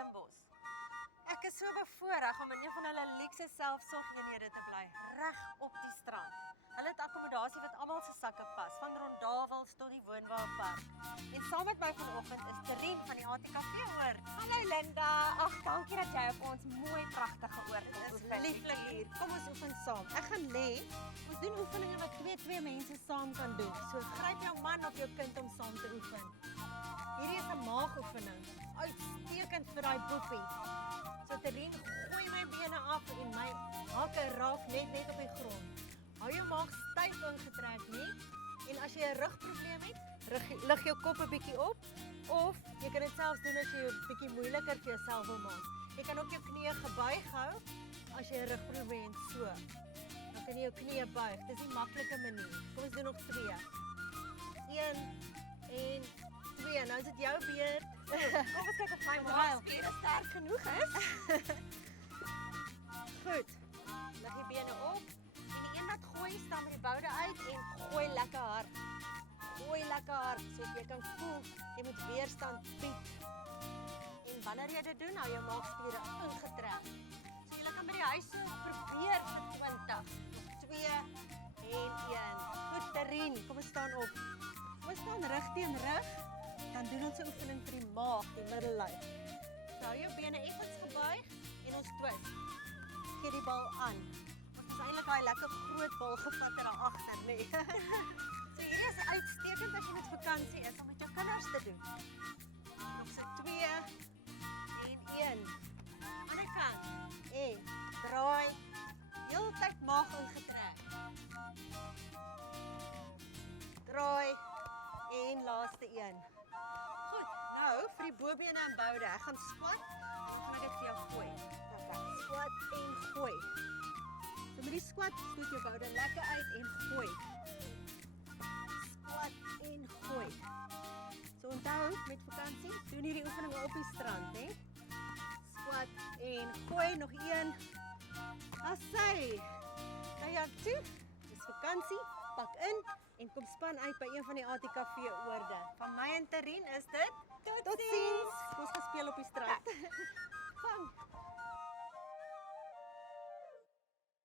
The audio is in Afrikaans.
Stellenbosch. Ek is so bevoorreg om in een van hulle luukse selfsorgeenhede te bly, reg op die strand. Hulle het akkommodasie wat almal se sakke pas, van rondavels tot die woonwaarpark. En saam met my vanoggend is Terien van die ATKV oord. Hallo Linda, ag dankie dat jy op ons mooi pragtige oord Dit oefen. is lieflik hier. Kom ons oefen saam. Ek gaan lê. Ons doen oefeninge wat twee mense saam kan doen. So gryp jou man of jou kind om saam te oefen. Hierdie is 'n maagoefening. Uitstekend vir daai boepie. So Terien, gooi my bene af en my hakke raak net op die grond. Hou jou maag styf ingetrek nie. En as jy 'n rugprobleem het, lig jou kop 'n bietjie op. Of jy kan dit selfs doen as jy 'n bietjie moeiliker vir jouself wil maak. Jy kan ook jou knieë gebuig hou as jy 'n rugprobleem het so. Dan kan jy jou knieë buig. Dis die maklike manier. Kom ons doen nog 2. 1 en 2. Nou is dit jou beurt. Kom ons kyk of my maagspiere sterk genoeg is. Goed. Lig die bene op. En die een wat gooi, staan met die boude uit en gooi lekker hard. Gooi lekker hard, so jy kan voel, jy moet weerstand bied. En wanneer jy dit doen, hou jou maagspiere ingetrek. So jy kan by die huis probeer vir 20. 2 en 1. Goed, Terien, kom ons staan op. Kom ons staan rug teen rug. Dan doen ons 'n oefening vir die maag, die middellyf. So hou jou bene effens gebuig en ons twist. Gee die bal aan. Ons het eintlik daai lekker groot bal gevat daar agter, nee. So hierdie is uitstekend as jy met vakansie is om met jou kinders te doen. Nog so 2 en 1. Ander kant. En draai. Heeltyd maag ingetrek. Draai en laaste een. Goed, nou vir die bobene en boude. Ek gaan squat en dan gaan ek dit vir jou gooi. Okay, squat en gooi. So met die squat stoot jou boude lekker uit en gooi. Squat en gooi. So onthou, met vakansie, doen hierdie oefeninge op die strand, hè? Squat en gooi, nog een. Assai. Nou ja, toe. Dis vakansie, pak in en kom span uit by een van die ATKV oorde. Van my en Terien is dit. Totsiens. Ons gaan speel op die strand. Vang.